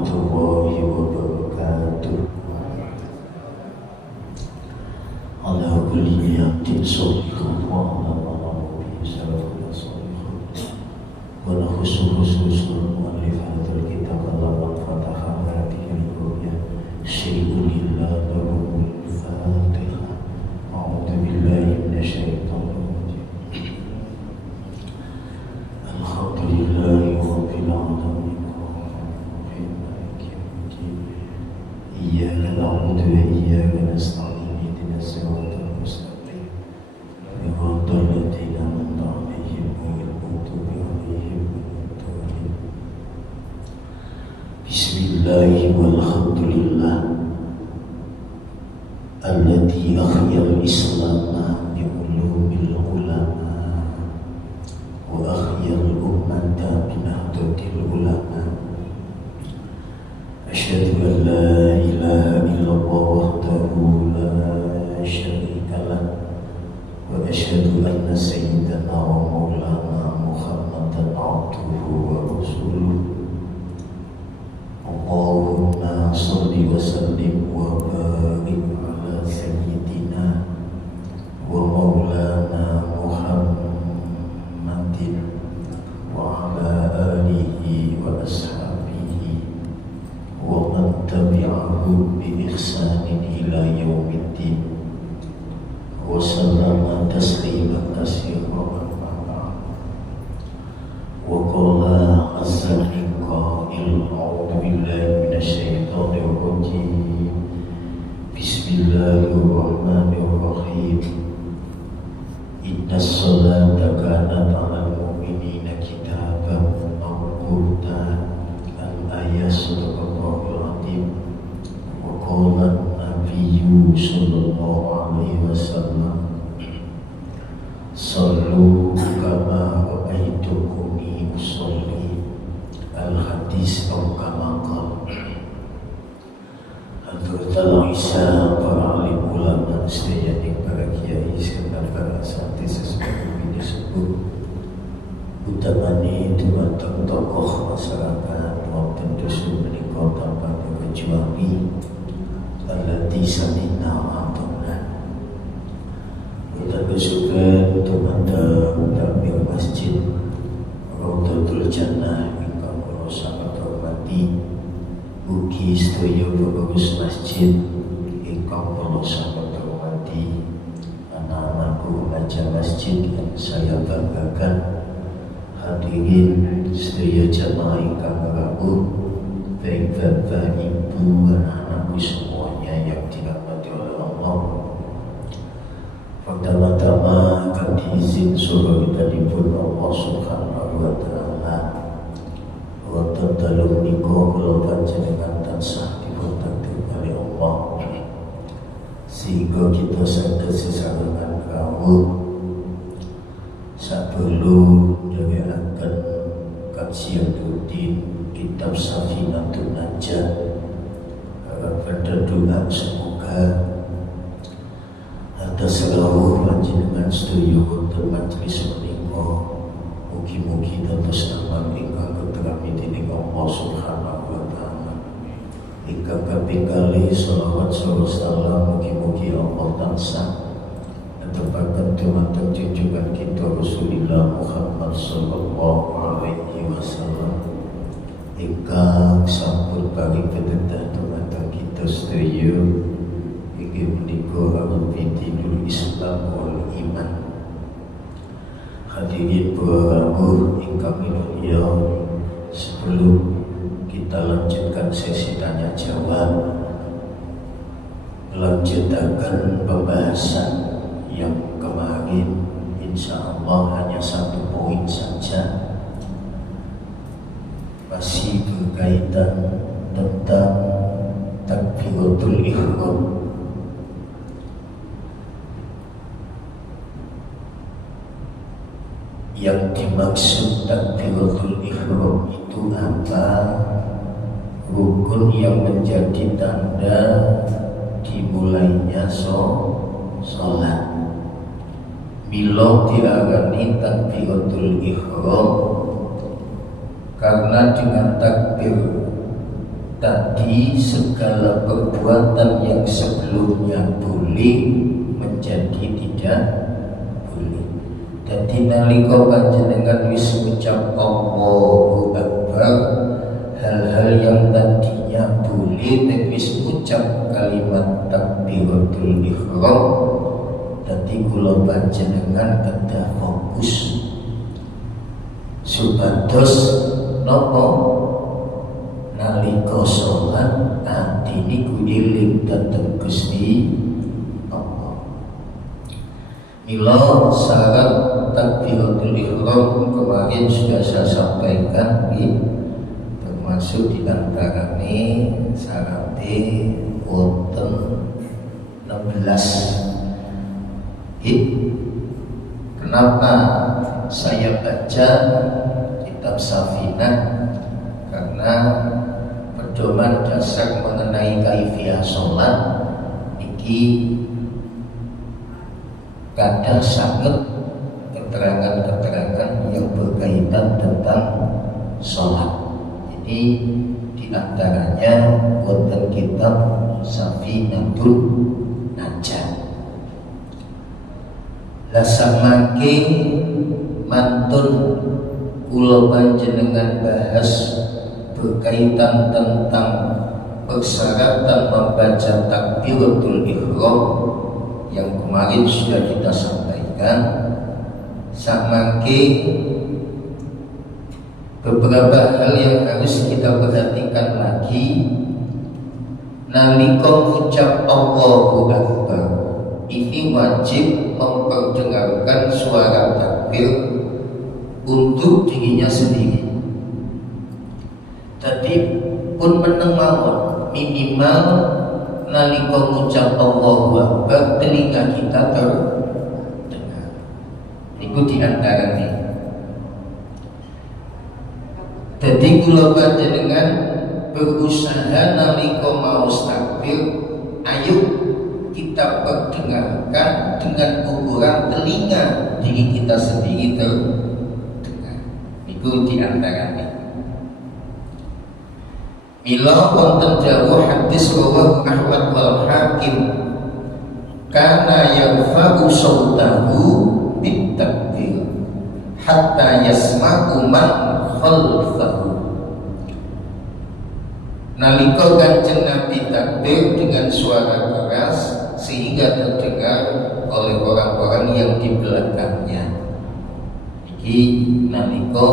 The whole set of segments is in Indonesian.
warahmatullahi wabarakatuh. Ala kulli abdin sholihun wa ala nabihi sallallahu alaihi wa la khususul mu'allif hadzal kitab Allah fataha bihi ruya syai'un lillah lahul fatihah. A'udzu billahi minasyaitonir rajim. Alhamdulillahi rabbil alamin. Iyyaka na'budu wa iyyaka nasta'in ihdinas siratal mustaqim siratal ladzina an'amta 'alaihim ghairil maghdubi 'alaihim waladdallin. Bismillahirrahmanirrahim. Walhamdulillah alladzi ahyal islama bi ulumil ulama wa ahyal ummata bi nahdlatil ulama. Asyhadu an la ilaha illallah wahdahu la syarika lah wa asyhadu anna sayyidana wa maulana Muhammadan abduhu wa rasuluh. Allahumma shalli wa sallim wa barik ala sayyidina wa maulana Muhammadin wa ala alihi wa ashabihi wa man tabi'ahum bi ihsanin ila yaumiddin wa sallama tasliman katsiran amma ba'd. Wa qala azza min qa'il a'udzu billahi minasyaitonir rajim. Bismillahirrahmanirrahim. Innas salata kanat 'alal mu'minina kitaban mawquta. Al-ayat sadaqallahul azim. Wa qala an-nabiyyu sallallahu alaihi wasallam, sallu kama ra'aitumuni usolli. Al-hadis atau kama qala. Hadrotal Isa, para alim ulama sedaya para kiai serta para santri sesuatu disebut utamane dumateng tokoh masyarakat wonten dusun menika tanpa kecuali alladzi sanina atona. Kita bersyukur dumateng takmir masjid Raudhatul Jannah ingkang kula sangat hormati, ugi sedaya pengurus masjid ingkang kula sangat hormati, anak-anak remaja masjid yang saya banggakan, hadirin sedaya jamaah ingkang rawuh, baik bapak, ibu, anak-anakku semuanya yang dirahmati oleh Allah. Pertama-tama akan diizin surgawitanipun Allah Subhanahu wa ta'ala. Wonten dalu menika kula panjenengan tansah dipun takdir oleh Allah sehingga kita saged sesarengan rawuh sabelum ndherekaken kajian rutin kitab Safinatun Najah. Pada doa semoga atas rawuh panjenengan sedaya wonten majelis menika mugi-mugi dados amal ingkang keterami dening Allah Subhanahu wa ta'ala. Ingkang kaping kalih shalawat sareng salam mugi-mugi Allah tansah netepaken dumateng junjungan kita Rasulullah Muhammad sallallahu alaihi wasallam ingkang sampun paring pitedah dumateng kita sedaya inggih punika al-bidinul Islam wal iman. Hadirin para rawuh ingkang mulia, sebelum kita lanjutkan sesi tanya jawab, lanjutkan pembahasan yang kemarin, insya Allah hanya satu poin saja, masih berkaitan tentang takbiratul ihram. Yang dimaksud takbiratul ihram itu apa? Rukun yang menjadi tanda dimulainya sholat. Mila diarani takbiratul ihram karena dengan takbir tadi segala perbuatan yang sebelumnya boleh menjadi tidak boleh. Dadi nalika panjenengan wis ngucap Allahu Akbar, hal-hal yang tadinya boleh tapi wis ngucap kalimat takbiratul ihram, dadi kula panjenengan kedah fokus supados napa nalika sholat ati niku eling dhateng Gusti Allah. Mila syarat takbiratul ihram kemarin sudah saya sampaikan, termasuk di antaranya syaratnya wonten 16. Kenapa saya baca kitab Safinah? Karena pedoman dasar mengenai kaifiyah sholat iki kadang sangat keterangan-keterangan yang berkaitan tentang sholat. Jadi diantaranya wonten kitab Safinatul Najah. Lah samangke mantun kula panjenengan bahas berkaitan tentang persyaratan membaca takbiratul ihram yang kemarin sudah kita sampaikan. Samangke beberapa hal yang harus kita perhatikan lagi nalika ucap Allahu Akbar. Ini wajib memperdengarkan suara takbir untuk dirinya sendiri. Tadi pun meneng mawon minimal nalika ngucap Allahu Akbar telinga kita terdengar. Iku diantaranya. Jadi kula panjenengan berusaha nalika mau takbir, ayo kita perdengarkan dengan ukuran telinga diri kita sendiri terdengar. Itu diantaranya. Mila wonten dawuh hadis rawahu Ahmad wal Hakim, kana yarfa'u sautahu bit takbir hatta yasma'u man khalfahu. Nalika Kanjeng Nabi takbir dengan suara keras sehingga terdengar oleh orang-orang yang di belakangnya. Iki nalika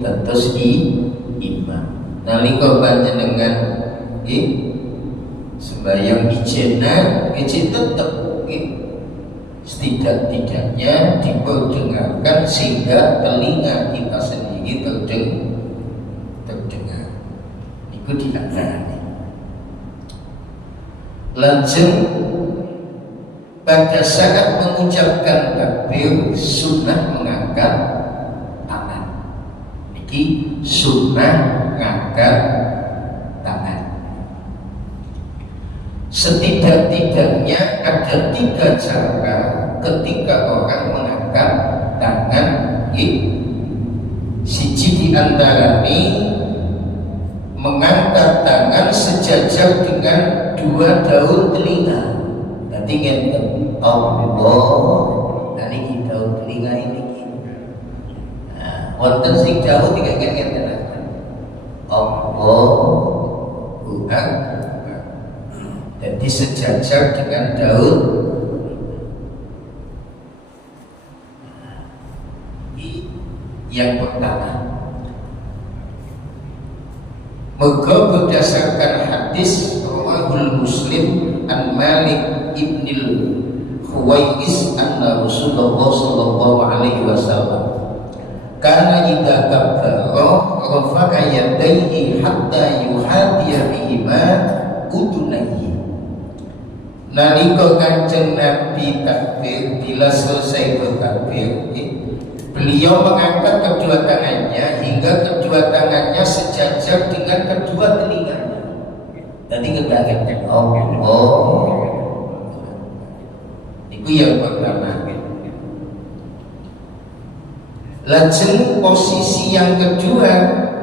dados imam. Nalika panjenengan sembahyang ijena tetap setidak-tidaknya diperdengarkan sehingga telinga kita sendiri terdengar. Itu diantaranya. Lajeng pada saat mengucapkan takbir sunnah mengangkat tangan. Ini sunnah mengangkat tangan. Setidak-tidaknya ada 3 cara ketika orang mengangkat tangan. Siji diantaranya mengangkat tangan sejajar dengan 2 daun telinga. Nanti ngeten Allah, dan ini daun telinga ini. Wonten sing jauh tiga ngeten Allahu Akbar. Jadi sejajar dengan daun. Yang pertama, mergo berdasarkan hadis rawahul Muslim an Malik ibnil Khuwaiis anna Rasulullah sallallahu alaihi wasallam kana idza kabbara rafa'a yadayhi hatta yuhadiya bihima udunayhi. Nalika Kanjeng Nabi takbir, bila selesai bertakbir, beliau mengangkat kedua tangannya hingga kedua tangannya sejajar dengan kedua telinganya. Tadi kegagetnya Allah. Itu yang pertama. Lajeng posisi yang kedua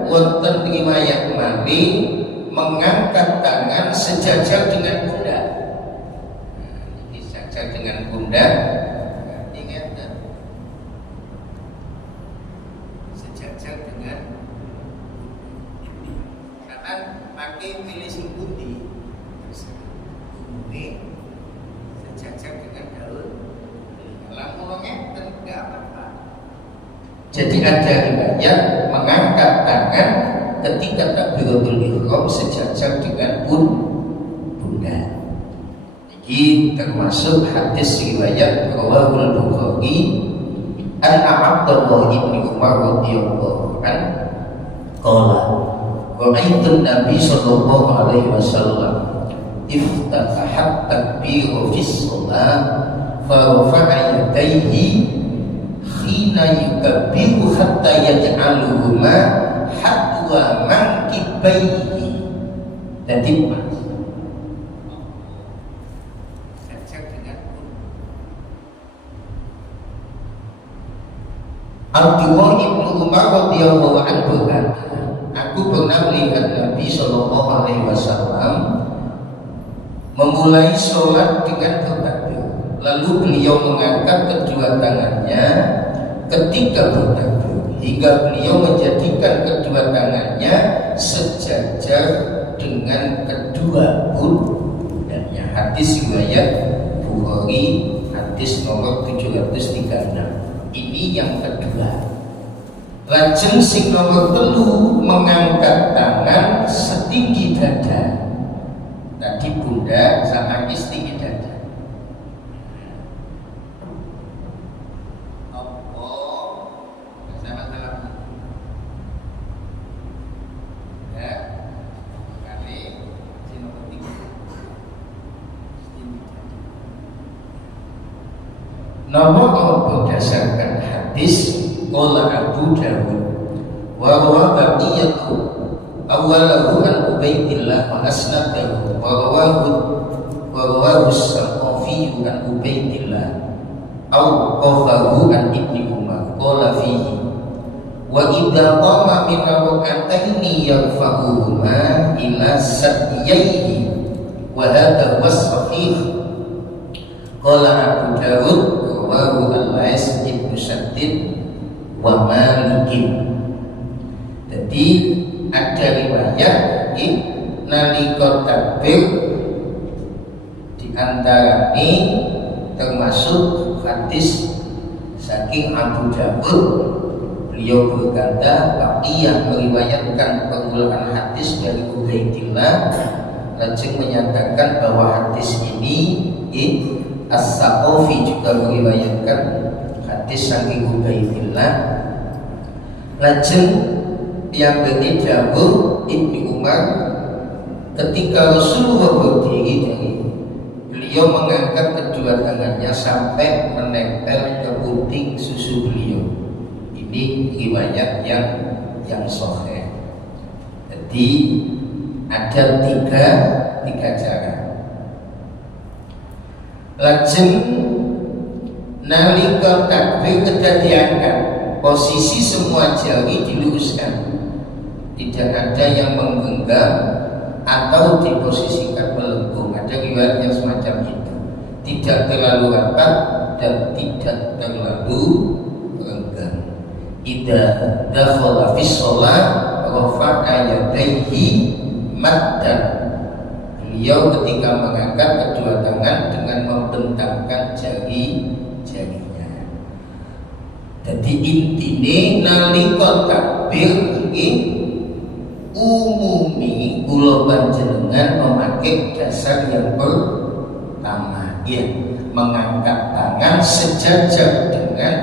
wonten riwayat Malik mengangkat tangan sejajar dengan pundak. Ini sejajar dengan pundak. Ingat, sejajar dengan ini. Karena pakai pilih sing pundi, ini sejajar dengan daun. Kalau ngomongnya tidak apa-apa. Jadi ada riwayat mengangkat tangan ketika takbiratul ihram sejajar dengan pundak. Ini termasuk hadis riwayat rawahul Bukhari anna Abdullah bin Umar radhiyallahu anhu qala ra'aitu Nabi sallallahu alaihi wasallam iftataha takbir fi shalah fa rafa'a yadayhi hina yukabbiru hatta yaj'aluhuma hadwa mankibaihi. Jadi Abdullah ibnu Umar radhiyallahu anhu berkata, aku pernah melihat Nabi sallallahu alaihi wasallam memulai sholat dengan bertakbir. Lalu beliau mengangkat kedua tangannya ketika bertakbir hingga beliau menjadikan kedua tangannya sejajar dengan kedua pundaknya. Hadis riwayat Bukhari, hadis nomor 736. Ini yang kedua. Lajeng sing nomor 3 mengangkat tangan setinggi dada. Tadi pundak sama setinggi dada. Nomor berdasarkan hadis qala Abu Dawud wa rawa baqiyatu awalahu an Ubaidillah wa asnadahu wa rawahu as-Saqafi an Ubaidillah aw qafahu an Ibni Umar qala fihi wa idza qama min rak'ataini yarfa'uhuma ila sadyaihi wa hadha huwa as-sahih qala Abu Dawud rawahu al-Lais ibnu Sa'id wa Malikin. Jadi ada riwayat nalika takbir di antara ini termasuk hadis saking Abu Dawud. Beliau berkata Baqiyah meriwayatkan pengulangan hadis dari Ubaidillah, lajeng menyatakan bahwa hadis ini As-Saqafi juga meriwayatkan hadis saking Ubaidillah. Lajeng yang ketiga Ibnu Umar ketika Rasulullah berdiri dari beliau mengangkat kedua tangannya sampai menempel ke puting susu beliau. Ini riwayat yang sahih. Jadi ada tiga cara. Lajeng nalika takbir kedah diangkat, posisi semua jari diluruskan, tidak ada yang menggenggam atau diposisikan melengkung. Ada riwayat yang semacam itu, tidak terlalu rapat dan tidak terlalu renggang. Idza dakhala fi shalah rafa'a yadayhi maddan. Beliau ketika mengangkat kedua tangan dengan membentangkan jari-jarinya. Jadi intine nalika takbir iki umumi kula panjenengan memakai dasar yang pertama, ya, mengangkat tangan sejajar dengan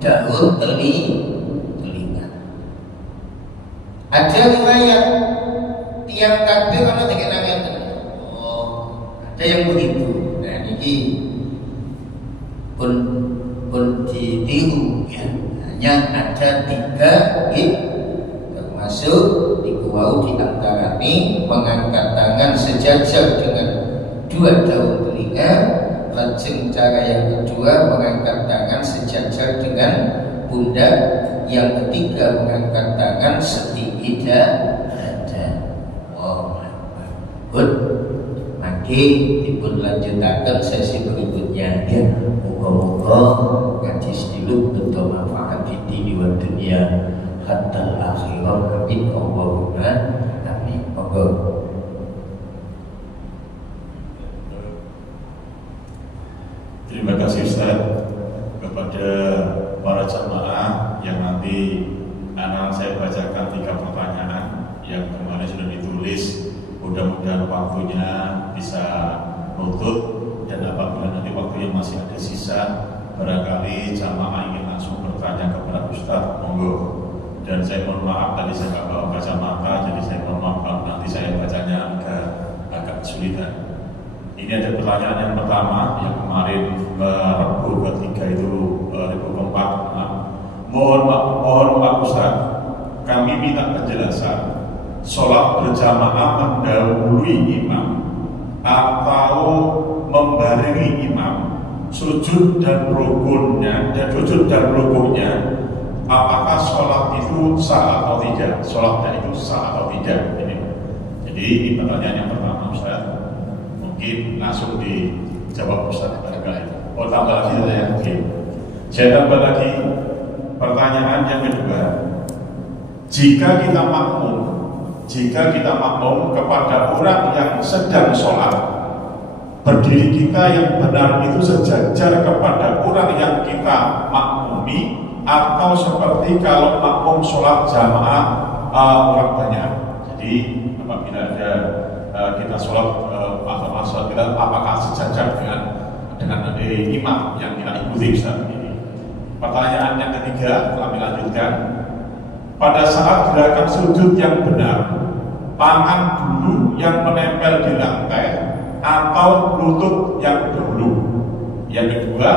daun telinga. Ada riwayat tiang takbir ana dengan ada yang begitu. Nah ini pun ditiru, ya. Hanya ada 3 termasuk dikuau di antara ini mengangkat tangan sejajar dengan 2 daun telinga. Lajeng cara yang kedua mengangkat tangan sejajar dengan pundak. Yang ketiga mengangkat tangan setinggi dada. Pun maki dipun lanjutaken sesi berikutnya ya. Moga-moga ngaji stilu untuk manfaat di dunia hatta akhirah. Amin Allahumma amin. Moga. Terima kasih Ustaz kepada para jamaah yang nanti akan saya bacakan 3 pertanyaan yang kemarin sudah ditulis. Mudah-mudahan waktunya bisa nutup, dan apabila nanti waktunya masih ada sisa, barangkali jamaah ingin langsung bertanya kepada Ustaz, monggo. Dan saya mohon maaf tadi saya nggak bawa kacamata, jadi saya mohon maaf kalau nanti saya bacanya agak kesulitan. Ini ada pertanyaan yang pertama yang kemarin Rabu ketiga itu Rabu keempat. Mohon maaf Ustaz, kami minta penjelasan. Sholat berjamaah mendahului imam atau membarengi imam, sujud dan rukunnya apakah sholat itu sah atau tidak? Sholatnya itu sah atau tidak? Jadi ini pertanyaan yang pertama Ustaz. Mungkin langsung dijawab Ustaz barangkali. Oh, tambah lagi saya. Oke. Saya tambah lagi pertanyaan yang kedua. Jika kita makmum kepada orang yang sedang sholat, berdiri kita yang benar itu sejajar kepada orang yang kita makmumi, atau seperti kalau makmum sholat jamaah orang banyak. Jadi apabila ada kita sholat atau sholat kita, apakah sejajar dengan imam yang kita ikuti Ustaz ini? Pertanyaan yang ketiga kami lanjutkan. Pada saat gerakan sujud yang benar, tangan dulu yang menempel di lantai atau lutut yang dahulu? Yang kedua,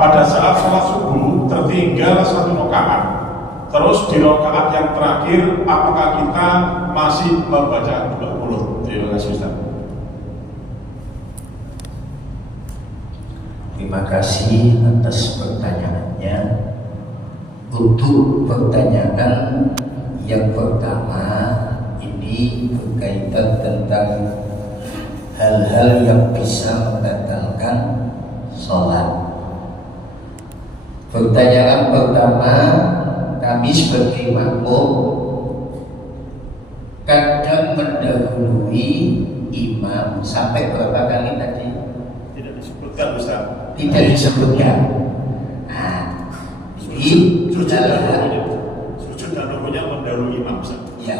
pada saat sholat subuh tertinggal 1 rakaat, terus di rakaat yang terakhir apakah kita masih membaca 20? Terima kasih Ustaz. Terima kasih atas pertanyaannya. Untuk pertanyaan yang pertama ini berkaitan tentang hal-hal yang bisa membatalkan sholat. Pertanyaan pertama, kami sebagai makmum kadang mendahului imam sampai berapa kali tadi? Tidak disebutkan Ustaz. Tidak disebutkan. Nah, sujud dan rukunya mendahului imam Ustaz. Ya.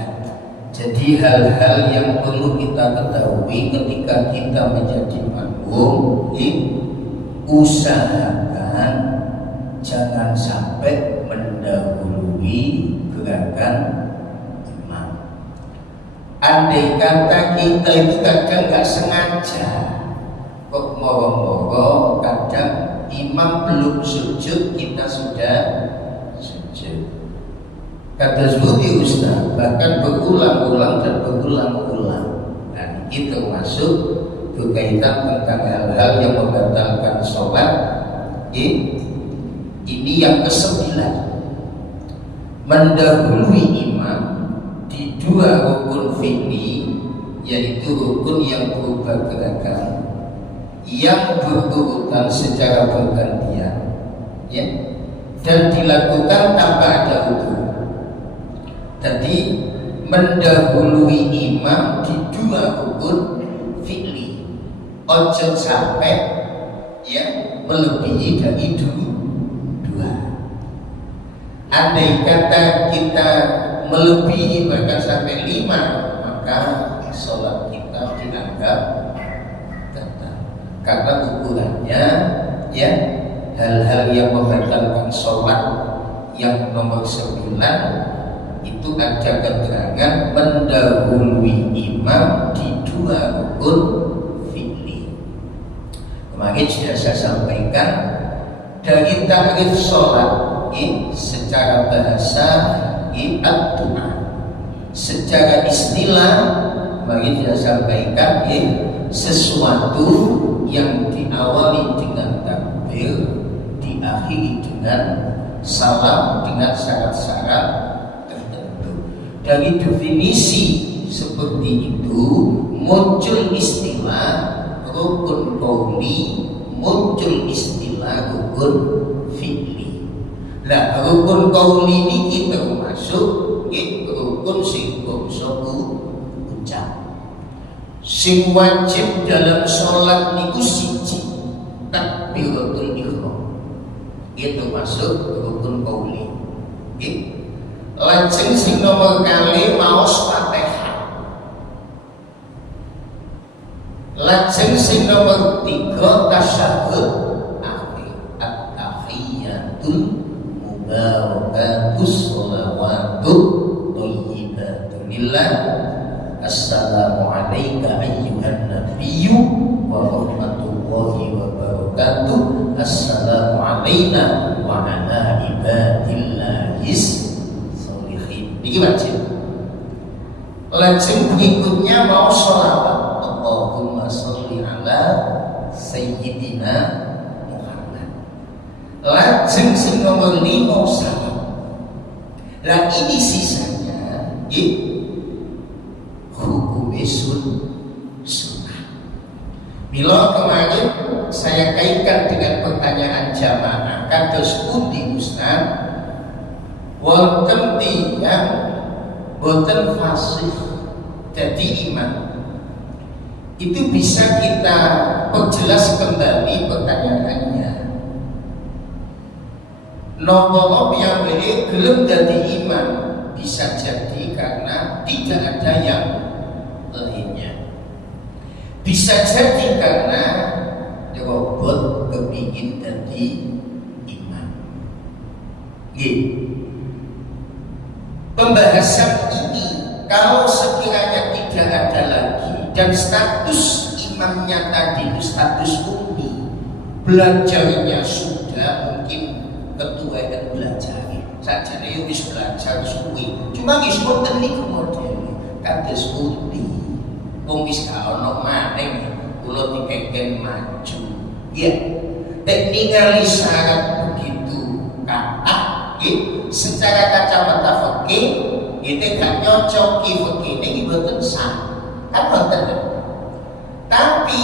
Jadi hal-hal yang perlu kita ketahui ketika kita menjadi makmum, usahakan jangan sampai mendahului gerakan imam. Andai kata kita itu kadang nggak sengaja, kok moro-moro kadang imam belum sujud kita sudah sujud. Kata Zuhdi Ustaz, bahkan berulang-ulang dan berulang-ulang. Nah, ini termasuk berkaitan tentang hal-hal yang membatalkan sholat. Ini yang ke-9, mendahului imam di 2 rukun fi'li, yaitu rukun yang berupa gerakan yang berurutan secara bergantian, ya, dan dilakukan tanpa ada udzur. Jadi mendahului imam di 2 rukun fi'li, ojo sampai ya melebihi dari 2. Andai kata kita melebihi bahkan sampai 5, maka sholat kita dianggap batal. Karena ukurannya ya hal-hal yang membatalkan sholat yang nomor 9 itu ada keterangan mendahului imam di 2 rukun fi'li. Kemarin sudah saya sampaikan dari takrif sholat secara bahasa ad-du'a, secara istilah kemarin sudah sampaikan sesuatu yang diawali dengan takbir, diakhiri dengan salam dengan syarat-syarat tertentu. Dari definisi seperti itu muncul istilah rukun qauli, muncul istilah rukun fi'li. Lah rukun qauli niki termasuk rukun sing bangsa ucap. Sing wajib dalam sholat niku siji takbiratul ihram. Itu masuk rukun qauli. Lajeng sing nomor kali maos Fatihah. Lajeng sing nomor 3 tasyahud akhir. At-tahiyyatul mubarakatus sholawatu thayyibatun lillah. Assalamu alayka ayyuhan nabiyyu wa rahmatullahi wa barakatuh. Assalamu alayna wa ala ibadillahis sholihin. Ini wajib. Lajeng berikutnya mau sholawat. Allahumma sholli ala sayyidina Muhammad. Lajeng sing nomor 5 salam. Lah ini sisanya hukumnya sunnah. Bila kemarin saya kaitkan dengan pertanyaan jamaah kados pundi Ustaz, wonten tiyang boten fasih jadi imam. Itu bisa kita perjelas kembali pertanyaannya. Nopo yang gelem dadi imam bisa jadi karena tidak ada yang lainnya. Bisa jadi karena robot kepingin jadi imam. Pembahasan ini kalau sekiranya tidak ada lagi dan status imamnya tadi status ummi, belajarnya sudah mungkin ketua dan belajar saja ya wis belajar suwi. Cuma wis mboten niku model kados pundi. Wong wis gak ono maneh kula dikengken maju. Ya, ningali syarat begitu kathah secara kacamata fikih itu gak nyocok fikih niki mboten sah. Kan mboten. Tapi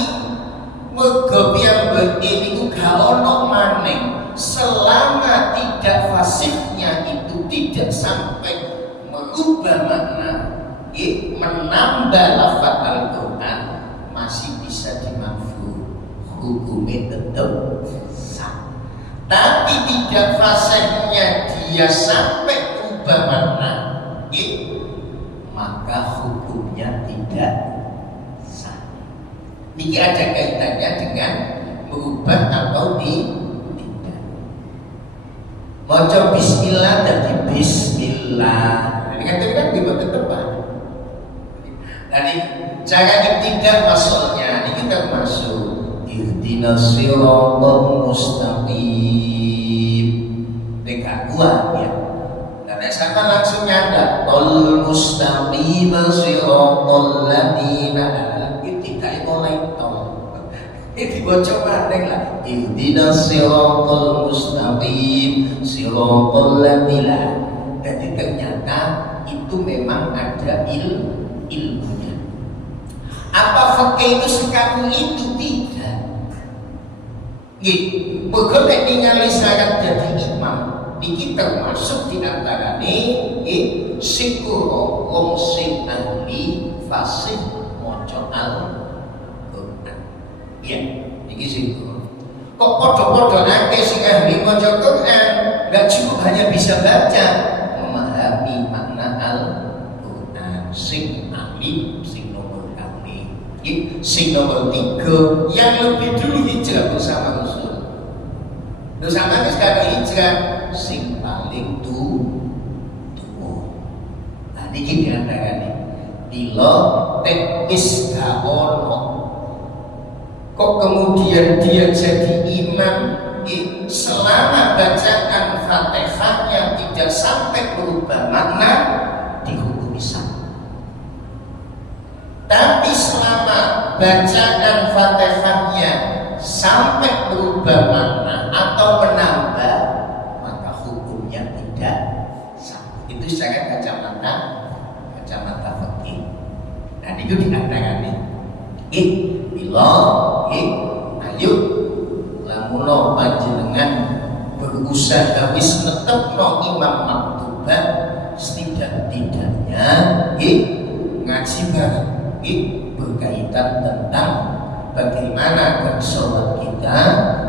mergo piyambake niku gak ono maneh selama tidak fasihnya itu tidak sampai merubah makna, menambah lafaz Al-Quran, masih bisa dimaafkan, hukumnya tetap sah. Tapi tidak fasihnya dia sampai merubah makna, maka hukumnya tidak sah. Ini ada kaitannya dengan merubah atau maca bismillah dan bismillah. Ini kan di tempat. Jadi cara tidak maksudnya ini kita masuk ihdinas siratal mustaqim. Dekat kuat ya. Dan sama langsung nyanda tol mustaqim siratal ladina. Tidak boleh tol. Ini bocor maneng lah. Ihdinas siratal mustaqim siratal ladina. Jadi ternyata itu memang ada ilmunya. Apa fakih itu sekaku itu tidak? Bukan ningali syarat jadi imam. Ini termasuk di antara ini sikuro wong sing ahli fasih maca Al-Quran. Ya, ini sikuro. Kok podo-podo nake sing ahli maca Quran nggak cukup hanya bisa baca, memahami makna Al-Quran. Sing ahli, sing nomor ahli. Sing nomor 3 yang lebih dulu hijrah bersama Rasul. Bersama sekarang hijrah sing paling tuwa. Nah niki diantarane bila teknis gak ono kok kemudian dia jadi imam selama bacaan Fatihahnya tidak sampai berubah makna dihukumi sah. Tapi selama bacaan Fatihahnya sampai berubah makna atau menambah, maka hukumnya tidak sah. Itu secara kacamata fikih. Dan itu diantaranya Bila ayo lamuno panjenengan berusaha wis netepno imam maktuban, setidak-tidaknya ngaji bareng berkaitan tentang bagaimana agar sholat kita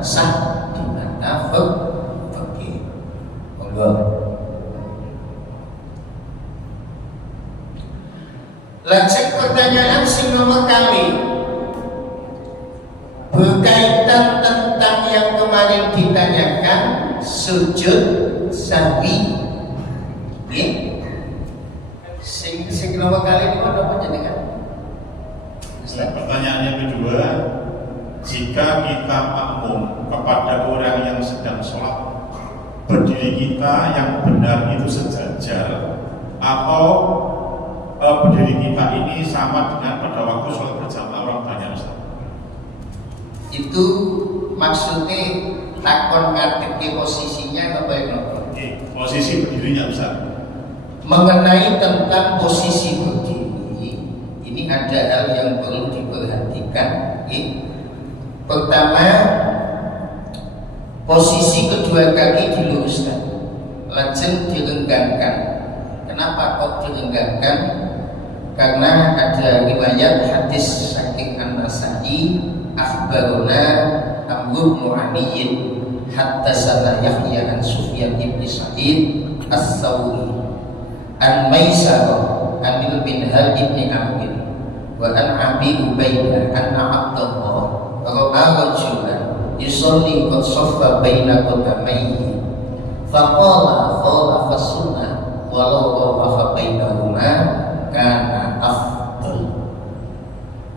sah di mata fikih. Monggo. Lajeng pertanyaan sing nomor kali berkaitan tentang yang kemarin ditanyakan sujud sahwi. Sing nomor kali ini apa jenengan? Pertanyaan yang kedua, jika kita makmum kepada orang yang sedang sholat, berdiri kita yang benar itu sejajar atau berdiri kita ini sama dengan pada waktu sholat berjamaah orang banyak, Ustaz? Itu maksudnya takon ngadeki posisinya apa yang posisi berdirinya, Ustaz. Mengenai tentang posisi berdiri, ini ada hal yang perlu diperhatikan. Pertama, posisi kedua kaki diluruskan, lajeng direnggangkan. Kenapa kok direnggangkan? Karena ada riwayat hadis saking An-Nasa'i, akhbaruna Amr bin Mu'awiyah haddatsana Yahya an Sufyan bin Sa'id as-Sawri an Maisarah an bin Hal bin Amr wa an Abi Ubaidah anna Abdullah ra'a rajulan yusalli qad saffa baina qadamayhi faqala khalafa sunnah walau waqa bainahuma kana afdal.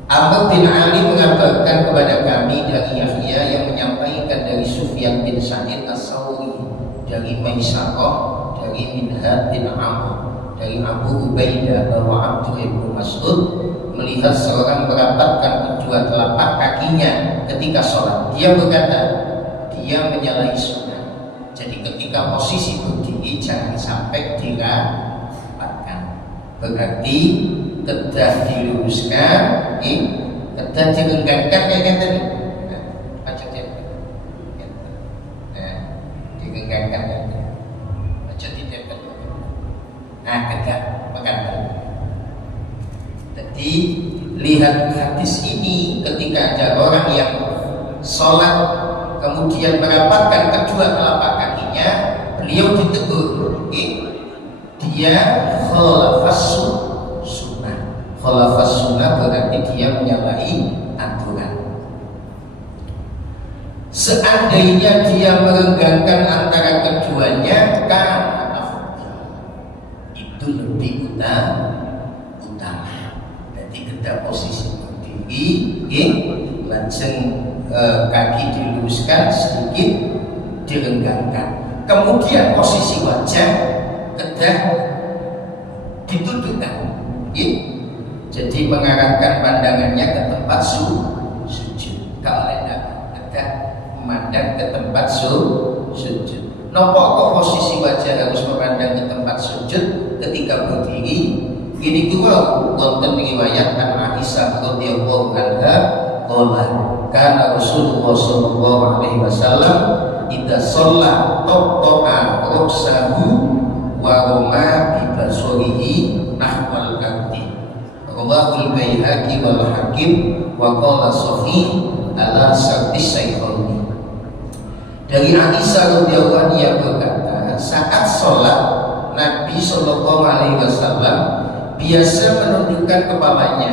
Amr bin Ali mengabarkan kepada kami dari Yahya yang menyampaikan dari Sufyan bin Sa'id as-Sawri, dari Maisarah, dari Minhad bin Amr, dari Abu Ubaidah bahwa Abdullah bin Mas'ud melihat seorang merapatkan kedua telapak kakinya ketika sholat. Dia berkata, dia menyalahi sunnah. Jadi ketika posisi berdiri jangan sampai dirapatkan. Berarti kedah diluruskan, kedah direnggangkan kayak tadi. Baca dia, direnggangkan, baca dia. Nah, kedah mengatakan. Jadi lihat hadis ini, ketika ada orang yang sholat kemudian merapatkan kedua telapak kakinya, beliau ditegur, dia khalafas sunnah. Khalafas sunnah berarti dia menyalahi aturan. Seandainya dia merenggangkan antara keduanya, karena itu lebih utama. Jadi ketika posisi berdiri, lajeng kaki diluruskan sedikit, direnggangkan. Kemudian posisi wajah kedah ditundukkan, jadi mengarahkan pandangannya ke tempat sujud. Kalau kedah memandang ke tempat sujud. Nopo kok posisi wajah harus memandang ke tempat sujud ketika berdiri? Ini juga wonten riwayat an Aisyah radhiyallahu anha qala kana Rasulullah sallallahu alaihi wasallam idza shalla ta'a ruksahu wa rama bi basarihi nahwal ardi. Rawahul Baihaqi wal Hakim wa qala sahih ala syartis Syaikhaini. Dari Aisyah radhiyallahu anha berkata, saat sholat Nabi sallallahu alaihi wasallam biasa menundukkan kepalanya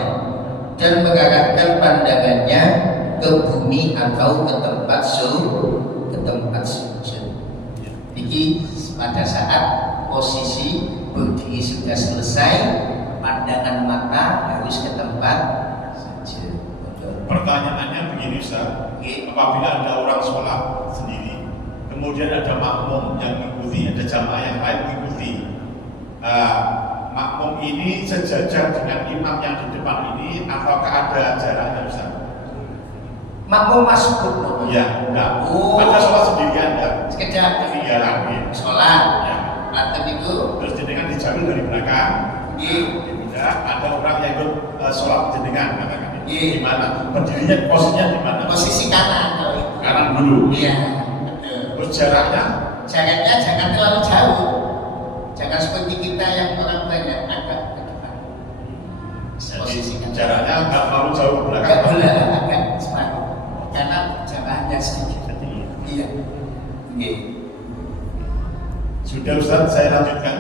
dan mengarahkan pandangannya ke bumi atau ke tempat sujud. Jadi pada saat posisi berdiri sudah selesai, pandangan mata harus ke tempat sujud. Pertanyaannya begini, Ustaz. Apabila ada orang sholat sendiri, kemudian ada makmum yang mengikuti, ada jamaah yang lain mengikuti, makmum ini sejajar dengan imam yang di depan ini, apakah ada jaraknya, Ustaz? Makmum masuk ya, enggak. Ada sholat sendirian, enggak? Sekejap, ketinggalan, sholat, ya. Laten itu terus jenengan dijamin dari belakang. Tidak ada orang yang ikut sholat jenengan, katakan itu. Di mana? Berdirinya posisinya di mana? Posisi kanan kalau itu. Kanan dulu. Iya, betul. Terus jaraknya? Jaraknya jangan terlalu jauh. Jangan seperti kita yang orang banyak agak ke depan. Posisi Jadi kanan. jaraknya nggak terlalu jauh ke belakang. Agak boleh agak separuh. Karena jaraknya sedikit. Iya. Oke. Sudah Ustaz, saya lanjutkan.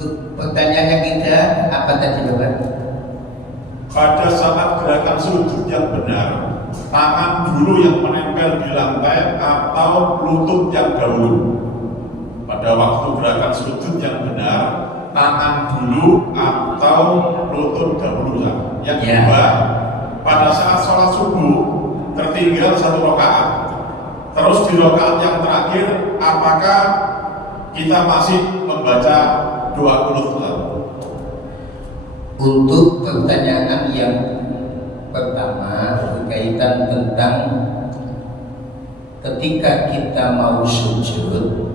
Untuk pertanyaan yang ketiga, apa tadi Bapak? Pada saat gerakan sujud yang benar, tangan dulu yang menempel di lantai atau lutut yang dahulu. Pada waktu gerakan sujud yang benar, tangan dulu atau lutut dahulu. Yang kedua, pada saat sholat subuh tertinggal 1 rakaat, terus di rakaat yang terakhir, apakah kita masih membaca doa qunut? Untuk pertanyaan yang pertama berkaitan tentang ketika kita mau sujud,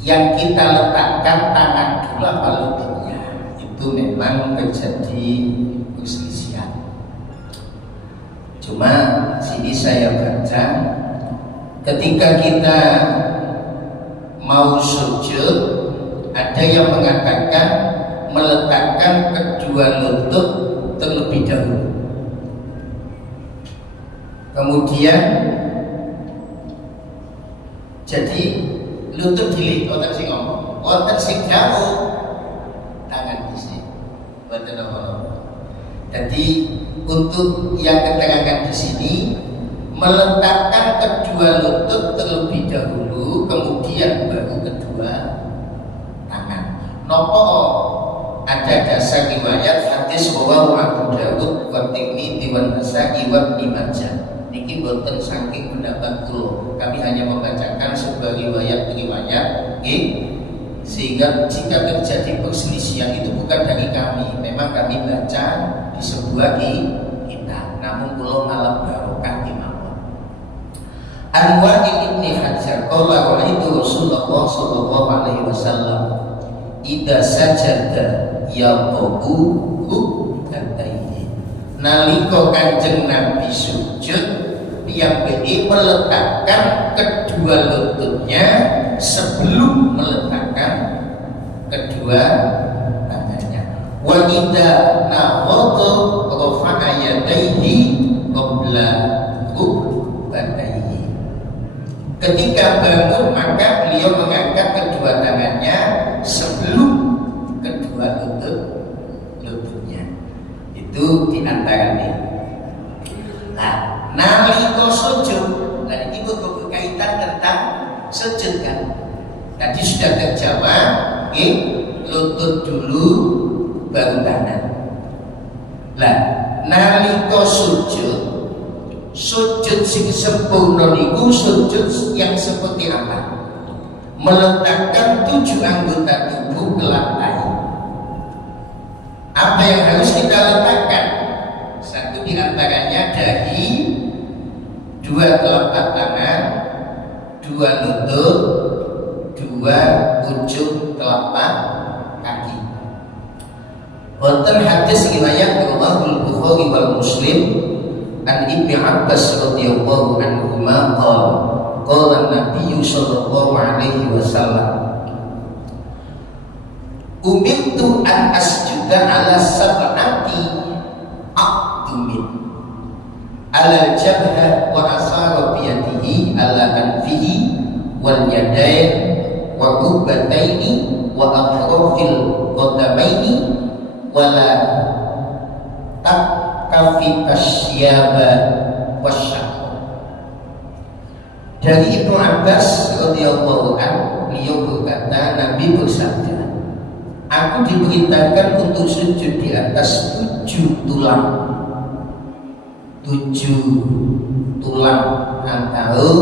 yang kita letakkan tangan dulu apa lututnya, itu memang terjadi perselisihan. Cuma sini saya baca, ketika kita mau sujud, ada yang mengatakan meletakkan kedua lutut terlebih dahulu. Kemudian jadi lutut dilihat otak sing ngomong, otak sing jauh tangan di sini. Jadi untuk yang keterangan di sini meletakkan kedua lutut terlebih dahulu, kemudian baru kedua tangan. Nopo ada dasar riwayat hadis bahwa Abu Dawud wa Tirmidzi wa Nasa'i wa Ibnu Majah. Niki boten saking pendapat kula. Kami hanya membacakan sebuah riwayat-riwayat, sehingga jika terjadi perselisihan itu bukan dari kami. Memang kami baca di sebuah kitab. Namun kula malah barokah mawon. An-Wa'il ibn Hajar qala ra'aitu Rasulullah sallallahu alaihi wasallam idza sajada yaqbu rukbatayhi. Nalika Kanjeng Nabi sujud, piyambake meletakkan kedua lututnya sebelum meletakkan kedua tangannya. Wa idza nahadha rafa'a yadayhi qabla rukbatayhi. Ketika bangun maka beliau mengangkat kedua tangannya sebelum kedua lututnya. Itu diantaranya. Nah, nalika sujud, nah ini berkaitan tentang sujud kan. Tadi sudah terjawab, lutut dulu baru tangan. Lah, nalika sujud sing sempurna niku sujud yang seperti apa? Meletakkan 7 anggota tubuh ke lantai. Apa yang harus kita letakkan? Satu diantaranya dahi, 2 telapak tangan, 2 lutut, 2 ujung telapak kaki. Wonten hadis riwayat Imam Bukhari wal Muslim an Ibnu Abbas radhiyallahu anhu qala Nabi sallallahu alaihi wasallam umirtu an asjuda ala sab'ati aqdumin ala jabha wa asara biyadihi ala anfihi wal yadayn wa rukbataini wa atrafil qadamaini wala kafitasyaba wasyaq. Dari Ibnu Abbas radhiyallahu anhu, beliau berkata, Nabi bersabda, aku diperintahkan untuk sujud di atas 7 tulang. 7 tulang antara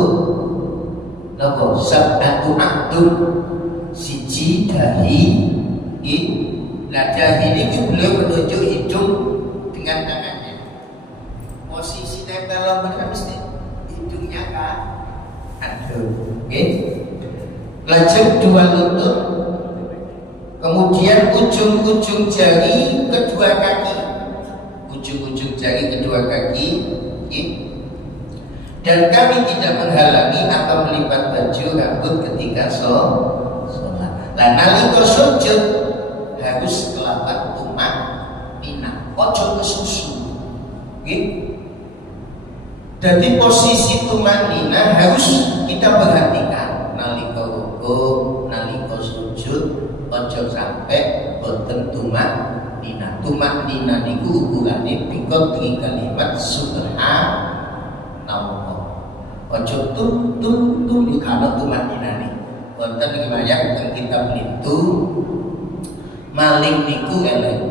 sab'atu aqdun, siji dahi, Nah dahi ini beliau menunjuk hidung dengan tangannya. Posisi nempel lambungnya mesti hidungnya kan. Aduh, oke. Lanjut dua lutut, kemudian ujung-ujung jari kedua kaki, ujung-ujung jari kedua kaki, oke. Dan kami tidak menghalangi atau melipat baju rambut ketika sholat. Lah nalika sujud harus kelapan tumak nina, ojo kesusu, oke. Jadi posisi tumak nina harus kita perhatikan nalika rukuk, nalika sujud, ojo sampai boten tumak nina. Tumak nina niku ukurane bikotri kalimat subhanallah. Ojo tum di kana tumak nina nih. Wonten riwayat teng kitab itu maling niku elek.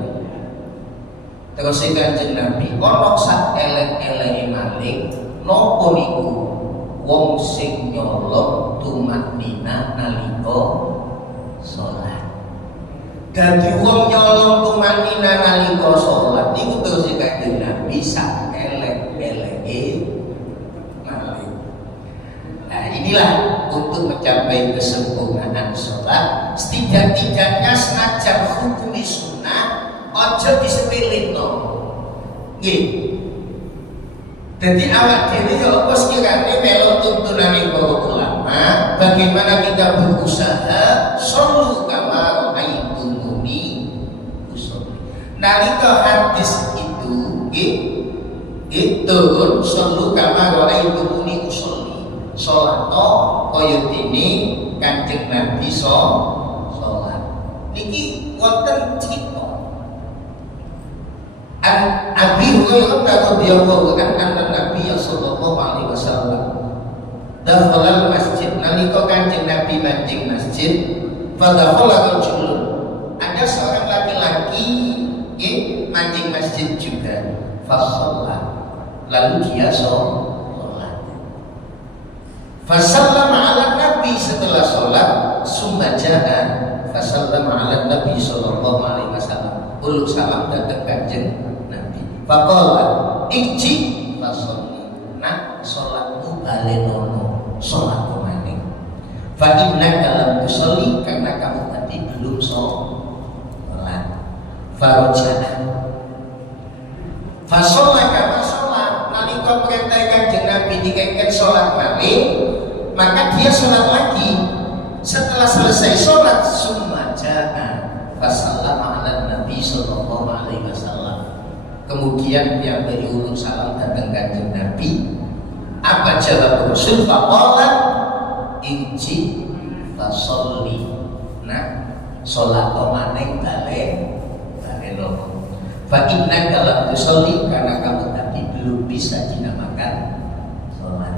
Terus Kanjeng Nabi ana sak elek-eleke maling napa niku? Wong sing nyolong tumak nina nalika salat. Dadi wong nyolong tumak nina nalika salat niku terus Kanjeng Nabi sak elek-eleke maling. Nah inilah untuk mencapai kesempurnaan sholat, setidak-tidaknya senajan hukumi sunnah ojo disepelekno. Nggih. Jadi awak dhewe ya apa sekirane melu tuntunane para ulama, bagaimana kita berusaha shollu kama ra'aitumuni usolli. Nalika hadis itu nggih turun shollu kama ra'aitumuni usolli. Sholat kaya dene Kanjeng Nabi sholat. Niki wonten cita. Abi Hurairah radhiyallahu anhu Nabi sallallahu alaihi wasallam dakhala masjid nalika Kanjeng Nabi mancing masjid fadakhala rajulun. Ada seorang laki-laki mancing masjid juga. Fasalla. Lalu dia sholat. Fasallama ala Nabi setelah sholat summa ja'a fasallama ala Nabi sallallahu alaihi wasallam. Uluk salam datang Kanjeng Nabi. Faqala ijji fasolli. Nah sholatmu balenono, sholatmu maning. Fa innaka lam tusolli, karena kamu tadi belum sholat. Faroja'a fasolla kama sholat. Nalika perintah Kanjeng Nabi dikengken sholat maning, maka dia sholat lagi. Setelah selesai sholat summa ja'a fasallama ala Nabi sallallahu alaihi wasallam. Kemudian yang berurut salam datang Kanjeng Nabi. Apa jawab Rasul? Faqala ijji fasolli. Nah sholat maneng baleno. Fa innaka lam tusolli, karena kamu tadi belum bisa dinamakan sholat.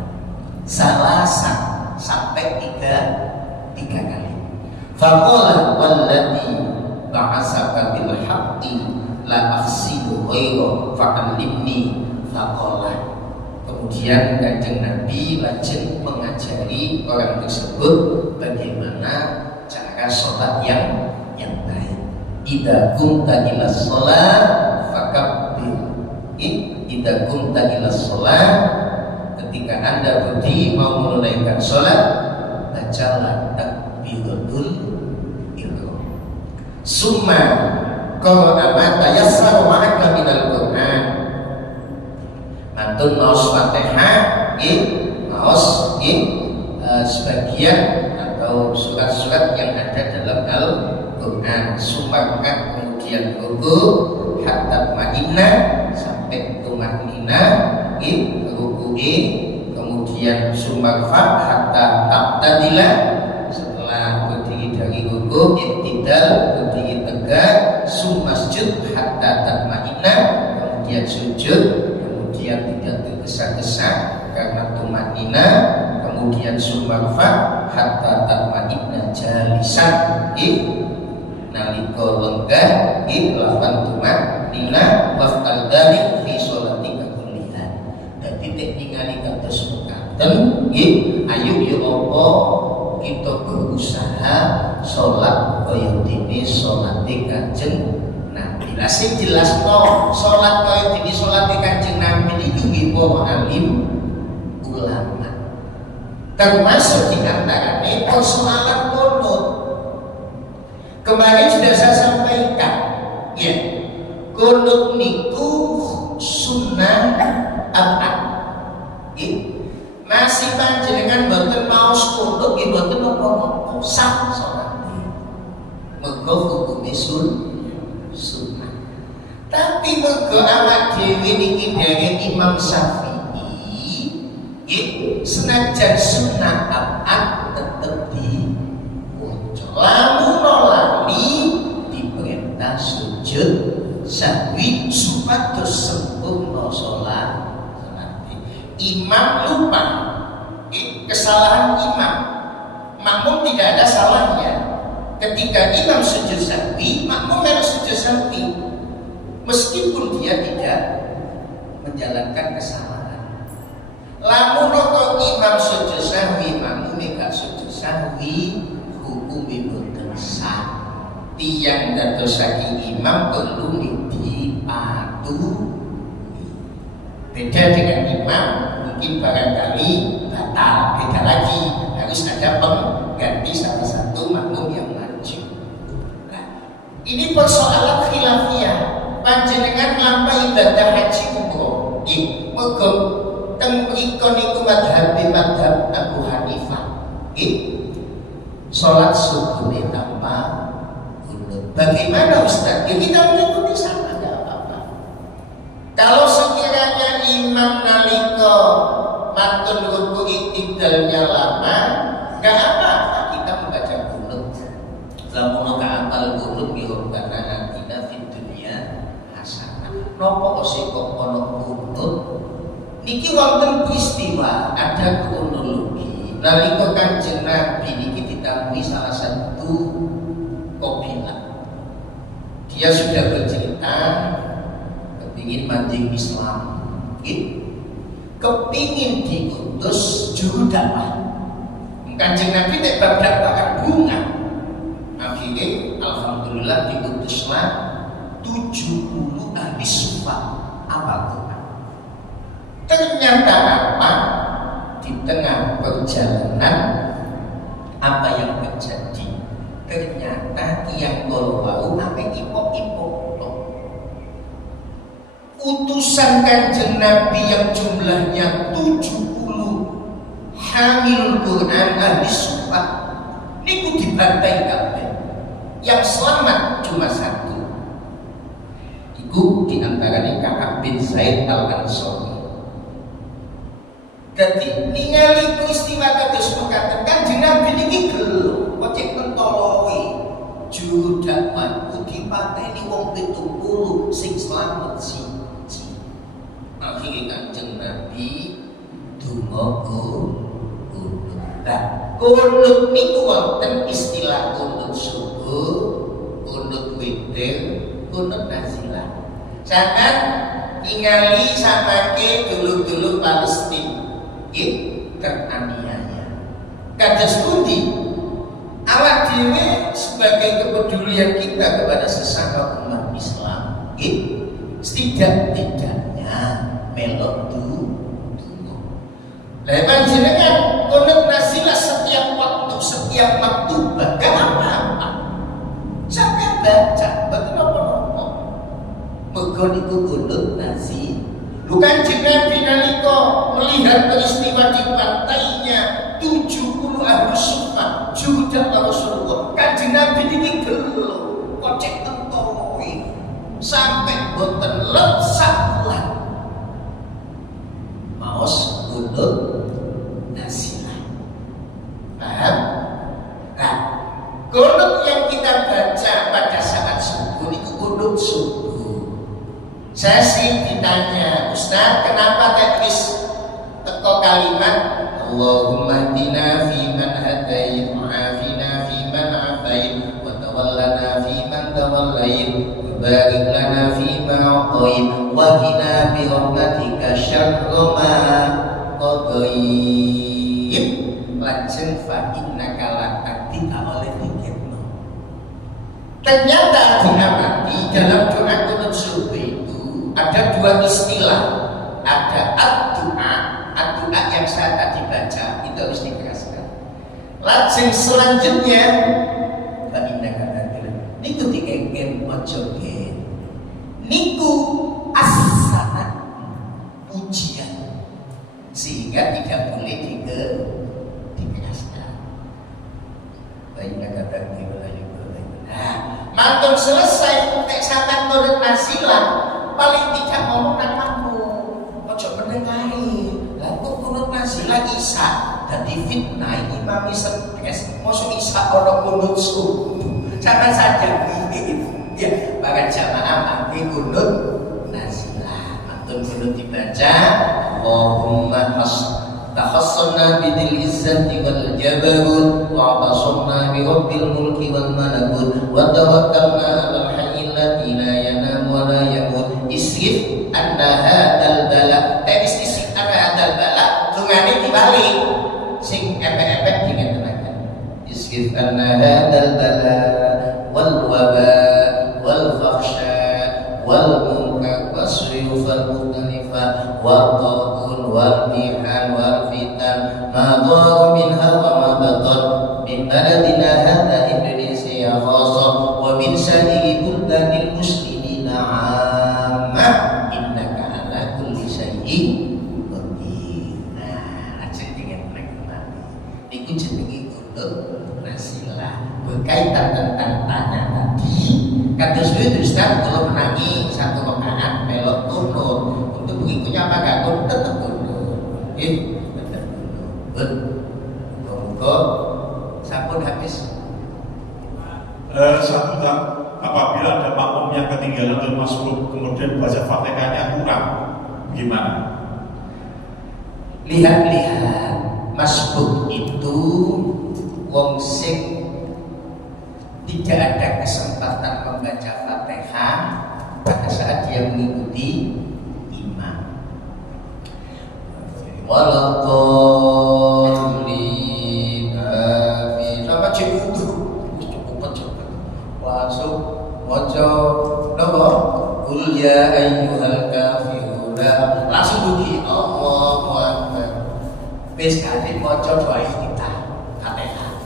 Salasa sampai tiga kali. Faqala walladzi ba'asaka bil haqqi la ahsidu ghayra fa'allimni. Faqala. Kemudian Kanjeng Nabi lajeng mengajari orang tersebut bagaimana cara sholat yang baik. Idza kunta ila sholat fakabbir. Idza kunta ila sholat, ketika Anda berdiri mau menunaikan sholat, bacalah takbiratul ihram. Summa qara'a ma tayassara ma'aka minal Qur'an. Mantun maos Fatihah, maos sebagian atau surat-surat yang ada dalam Al-Quran. Summa kemudian ruku hatta ma'inna, sampai tumaknina ruku'i. Kemudian sumarfa hatta tabtadila, setelah berdiri dari ruku iktidal, berdiri tegak. Sumasjud hatta tatma'inna, kemudian sujud, kemudian tidak tergesa-gesa karena tumaknina. Kemudian sumarfa hatta tatma'inna jalisan, nalika lenggah lawan tumaknina. Waf'al dzalik fi sholatika kulliha. Dadi teknikane kados mekaten ayo ya apa kita berusaha sholat kaya dene sholate Kanjeng Lah sing jelasno salat kaya dene salat Kanjeng Nabi iki nggih para alim ulama. Termasuk di antaranya persoalan kunut. Kemarin sudah saya sampaikan, ya, kunut niku sunnah abad. Masih panjenengan boten maos kunut, nggih boten apa-apa, sah salat. Mergo hukume sunnah. Tapi mergo awak dhewe niki dari Imam Syafi'i, senajan sunnah abad tetep diwaca. Lamun lali diperintah sujud sahwi supados sempurna salat. Imam lupa, kesalahan imam. Makmum tidak ada salahnya. Ketika imam sujud sahwi, makmum harus sujud sahwi, meskipun dia tidak menjalankan kesalahan. Lamun kok imam sujud sahwi, makmum gak sujud sahwi, hukum boten sah. Tiyang dadosake imam perlu dipatuhi. Beda dengan imam, mungkin barangkali batal, beda lagi, harus ada pengganti salah satu makmum yang maju. Nah, ini persoalan khilafiyah. Panjenengan lampah ibadah haji umroh, mergo teng mriku niku madhab Abu Hanifah, salat subuh tanpa kunut. Bagaimana Ustaz? Ya kita mengikuti sama, enggak apa-apa. Kalau sekiranya imam nalika matun ruku iktidalnya lama, enggak apa-apa kita membaca kunut. Lamun ka'atal kunut bi rabbana atina fid dunya hasanah. Napa kok ana kunut? Niki wonten peristiwa, ada kronologi. Nalika Kanjeng Nabi niki ditampi salah satu kabilah. Dia sudah bercerita kepingin manjing Islam, kepingin diutus juru dakwah. Kanjeng Nabi tidak bakal bunga. Akhirnya alhamdulillah diutuslah 70 ahli sufa apal Quran. Ternyata apa? Di tengah perjalanan apa yang terjadi? Ternyata tiang golwau ame ipok-ipok. Utusan Kanjeng Nabi yang jumlahnya 70 hamil Quran ahli sufa niku dibantai kabeh. Yang selamat cuma satu. Iku diantaranya Ka'ab bin Zaid al-Ansori. Jadi ningali peristiwa kados mekaten Kanjeng Nabi niki gelo, kok cek mentolowi juru dakwah dipateni wong 70 sing slamet siji. Akhire Kanjeng Nabi donga kunut. Kunut niku wonten istilah kunut subuh, kunut witir, kunut nazilah. Jangan ningali samake dulu-dulu Palestina teraniaya. Kados pundi awak dhewe sebagai kepedulian kita kepada sesama umat Islam, setidak-tidaknya melok donga. Lah panjenengan kunut nazilah setiap waktu gak apa-apa. Sampai baca betul apa-apa. Mergo niku kunut nazilah. Kanjeng Nabi nalika melihat peristiwa di pantainya 70 ahli sufa juga Rasulullah. Kanjeng Nabi ini gelo, kocek tentowi sampai boten lesak lah. Maos kunut nazilah. Paham? Nah, kunut yang kita baca pada saat subuh itu kunut subuh. Saya sih ditanya, Ustaz, kenapa teknis teko kalimat Allahumma hdina fiman hadait, wa'afina fiman afait, wa tawallana fiman tawallait, wa barik lana fima a'tait, wa qina bi rahmatika syarra ma qadait. Lajeng fa innaka la ta'tika oleh dikirno. Ternyata diamati dalam doa kunut subuh itu ada dua istilah. Ada ad-doa yang saya tadi baca itu harus dikeraskan. Lajeng selanjutnya niku dikengken ojo gen. Niku asana pujian sehingga tidak boleh dikeraskan. Nah, mantun selesai tek sampean turut nasilah paling tidak ngomong nang mampu. Ojo menengari. Lah kok kunut nasilah isa dadi fitnah imam stres. Mosok isa ora kunut subuh. Sama saja ya, para jamaah mati kunut nasilah. Mantun kunut dibaca Allahumma takhassana bidil izzati wal jabarut wa tasamna bi rabbil mulki wal malakut wa tawakkalna 'alal hayyil ladzi la yanamu wa la yamut isrif anna hadzal bala isrif anna hadzal bala dungane dibalik sing epek-epek dingetenaken isrif anna hadzal bala wal waba wal fakhsha wal munkar wasrif al mukhtalifa wa taqul wal mihan wal fitan ma dhara minha wa ma batan min baladina hadha Indonesia khassa wa min sa'iri buldanil muslimina 'amma innaka ala kulli syai'in qadir. Nah, ajeng dengan mereka niku jenenge kunut nasilah berkaitan tentang tanya tadi. Kados itu Ustaz kalau menangi satu rakaat melok kunut untuk berikutnya apa gak kunut tetap kunut. Tetap kunut. Muga sampun habis. Satu tak, apabila ada makmum yang ketinggalan dan masuk kemudian baca Fatihahnya kurang, gimana? Lihat-lihat masbuk itu wong sing tidak ada kesempatan membaca Fatihah pada saat dia mengikuti imam. Waladhdallin amin. Sama cukup cepet langsung maca napa? Qul ya ayyuhal kafiruna langsung dugi Allahu akbar. Wis kali maca doa kita Fatihah.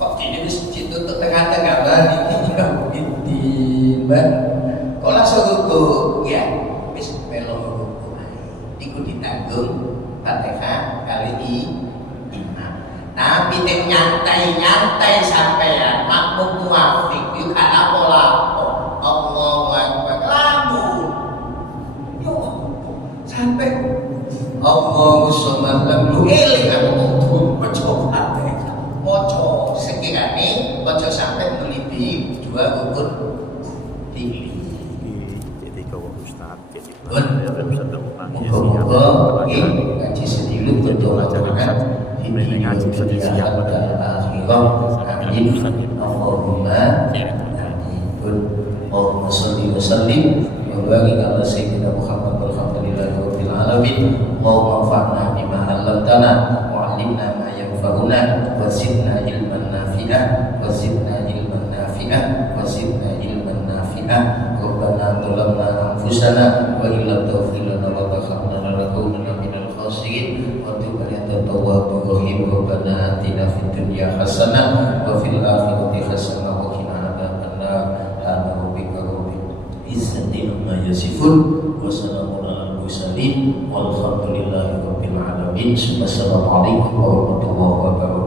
Kok ini wis ditutup tengah-tengah bani ini kok langsung ruku ya wis melo ruku iku ditanggung Fatihah kali imam. Tapi nek nyantai-nyantai sampean makmum muafik yo kana pola Allahu akbar lamun yo sampai Allahu subhanahu lam eling aku maca Fatihah maca sekiranya maca sampai melebihi 2 rukun tinggi. Jadi kalau Ustaz, jadi moga-moga ngaji sediluk untuk masyarakat ini ngaji sedisiap pada akhirah. Amin. Allahumma amin. Allahumma sholli wa sallim wa barik ala sayyidina Muhammad walhamdulillahi rabbil alamin. Allahumma anfa'na bima 'allamtana wa 'allimna ma yanfa'una wa zidna ilman nafi'ah wa zidna ilman nafi'ah wa zidna ilman nafi'ah. Rabbana zalamna anfusana wa illam taghfir lana wa tarhamna lanakunanna minal khasirin wa tub 'alaina tawwabur rahim. Rabbana atina fid dunya hasanah wa fil akhirati hasanah wa qina adzabannar. Subhana rabbika rabbil izzati amma yasifun wa salamun alal mursalin walhamdulillahi rabbil alamin. Wassalamualaikum warahmatullahi wabarakatuh.